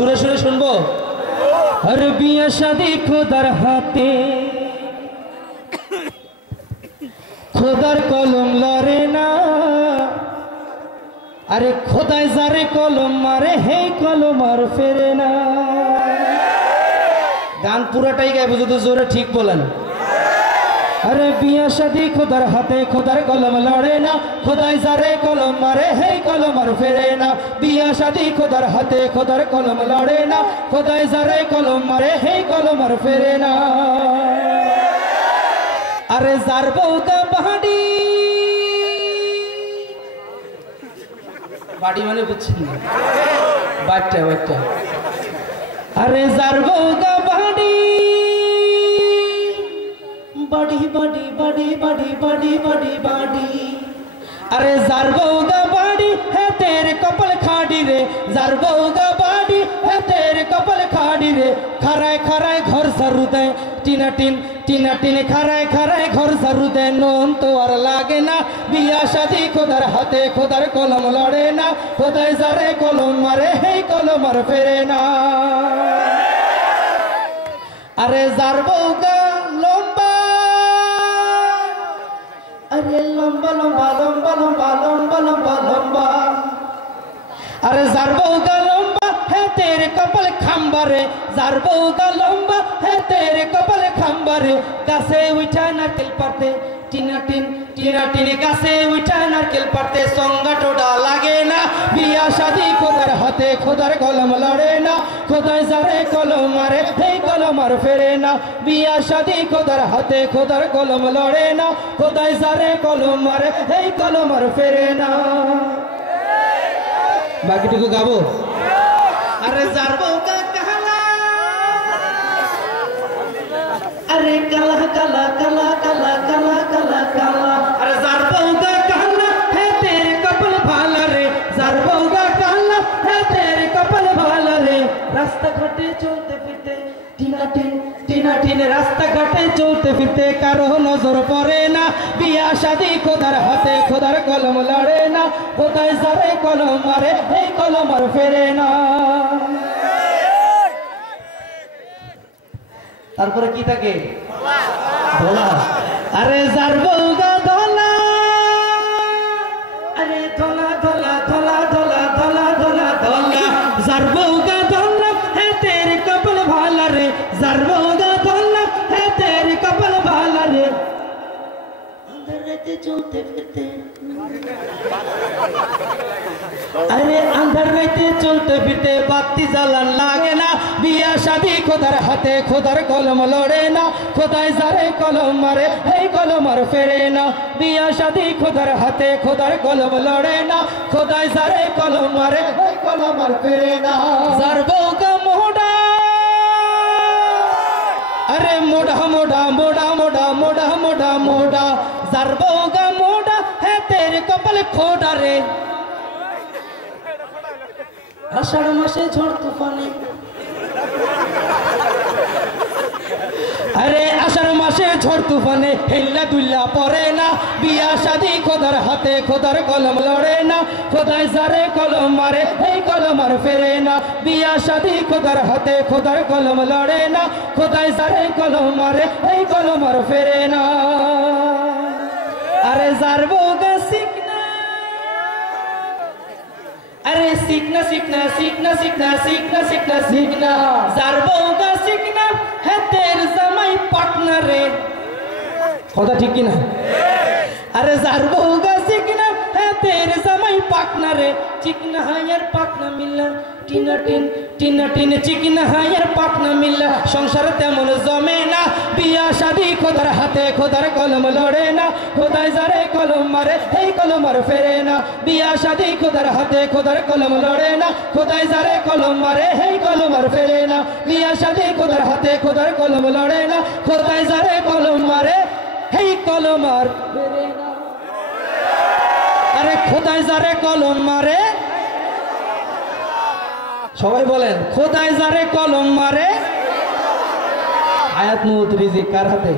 সুরে সুরে শুনবো। আর বিয়ে শাদী খোদার হাতে, খোদার কলম লড়ে না। আরে খোদায় যারে কলম মারে, হে কলম আর ফেরে না। গান পুরাটাই গাইবো যদি জোরে ঠিক বলেন। अरे बिया शादी खुदार हाथे, खुदार कलम लड़े ना। खुदाई जारे कलम मारे, हे कलम और फेरे ना। बिया शादी खुदार हाथे, खुदार कलम लड़े ना। खुदाई जारे कलम मारे, हे कलम और फेरे ना। अरे जार बउका बाड़ी, बाड़ी माने बुझছেন না, বাচ্চা বাচ্চা। अरे जार बउका बाड़ी, बड़ी बड़ी बड़ी बड़ी बड़ी बड़ी बड़ी। अरे ज़ारबोगा बाड़ी है तेरे कपल खाड़ी रे। ज़ारबोगा बाड़ी है तेरे कपल खाड़ी रे। खराय खराय घर जरू दे, टीना टीन टीना टीन खराय खराय घर जरू दे। नोन तो और लागे ना। बिया शादी खुदार हाथे, खुदार कलम लड़े ना। खुदाई जारे कलम मारे, हे कलम और फेरे ना। अरे ज़ारबोगा लंबा, अरे लंबा लंबा लंबा लंबा लंबा लंबा लंबा। अरे ज़ारबोगा लंबा है तेरे कपल खंबा रे। ज़ारबोगा लंबा है तेरे कपल खंबा रे। गाছে উঠা নারকেল পারতে, টিনা টিন টিনা টিন গাছে উঠা নারকেল পারতে। সঙ্গা টোডা লাগে না। বিয়া শাদি খোদার হাতে, খোদার কলম লড়ে না। খোদাই যারে কলম মারে, হে কলম আর ফেরে না। বিয়া শাদি খোদার হাতে, খোদার কলম লড়ে না। খোদাই যারে কলম মারে, হে কলম আর ফেরে না। বাকিটুকু গাবো। আরে ज़ारबोगा काला, अरे काला काला काला काला काला काला काला। अरे ज़ारबोगा काला है तेरे कपल भाला रे। ज़ारबोगा काला है तेरे कपल भाला रे। रास्ता घाटे चलते फिरते, टीना टीन टीना टीन रास्ता घाटे चलते फिरते कारो नजर पड़े ना। बिया शादी खुदार हाथे, खुदार कलम लड़े ना। खुदाई जारे कलम मारे, हे कलम और फेरे ना। তারপরে কি থাকে? ধলা। আরে ज़ारबोगा ধলা, আরে ধলা ধলা ধলা ধলা ধলা ধলা ধলা। ज़ारबोगा ধলা है तेरे कपल भाला रे। ज़ारबोगा धला है तेरे कपल भाला रे। अंदर रहते चलते फिरते, अरे अंदर रहते चलते फिरते बाती জ্বালান লাগে না। বিয়া শাদি খোদার হাতে, খোদার কলম লড়ে না। খোদাই যারে কলম মারে, হে কলম আর ফেরে না। বিয়া শাদি খোদার হাতে, খোদার কলম লড়ে না। খোদাই যারে কলম মারে, হে কলম আর ফেরে না। ज़ारबोगा मोड़ा, अरे मोड़ा मोड़ा मोड़ा मोड़ा मोड़ा मोड़ा मोड़ा। ज़ारबोगा मोड़ा है तेरे कपल खोड़ा रे। आषाढ़ मासे झड़ तूफाने, अरे आषाढ़ मासे झड़ तूफाने हिल्ला दुल्ला पड़े ना। बिया शादी खुदार हाथे, खुदार कलम लड़े ना। खुदाई जारे कलम मारे, हे कलम और फेरे ना। बिया शादी खुदार हाथे, खुदार कलम लड़े ना। खुदाई जारे कलम मारे, हे कलम और फेरे ना। अरे ज़ारबोगा सीखना, अरे सीखना सीखना सीखना सीखना सीखना सीखना सीखना। ज़ारबोगा सीखना है तेरे जमाई पार्टनर रे। কথা ঠিক কি না? अरे ज़ारबोगा सीखना है तेरे जमाई पार्टनर रे। चिकना हायर पार्टनर मिलना, टीना टीन टीना टीन चिकना हायर पार्टनर मिलना। संसार तेमन जमे ना। बिया शादी खुदार हाथे, खुदार कलम लड़े ना। खुदाई जारे कलम मारे, हे कलम और फेरे ना। बिया शादी खुदार हाथे, खुदार कलम लड़े ना। खुदाई जारे कलम मारे, हे कलम और फेरे ना। बिया शादी खुदार हाथे, खुदार कलम लड़े ना। खुदाई जारे कलम मारे, हे कलम और फेरे ना। अरे खुदाई जारे कलम मारे, সবাই বলেন খোদাই যারে কলম মারে। আয়াত মুত রিজিক কার হাতে?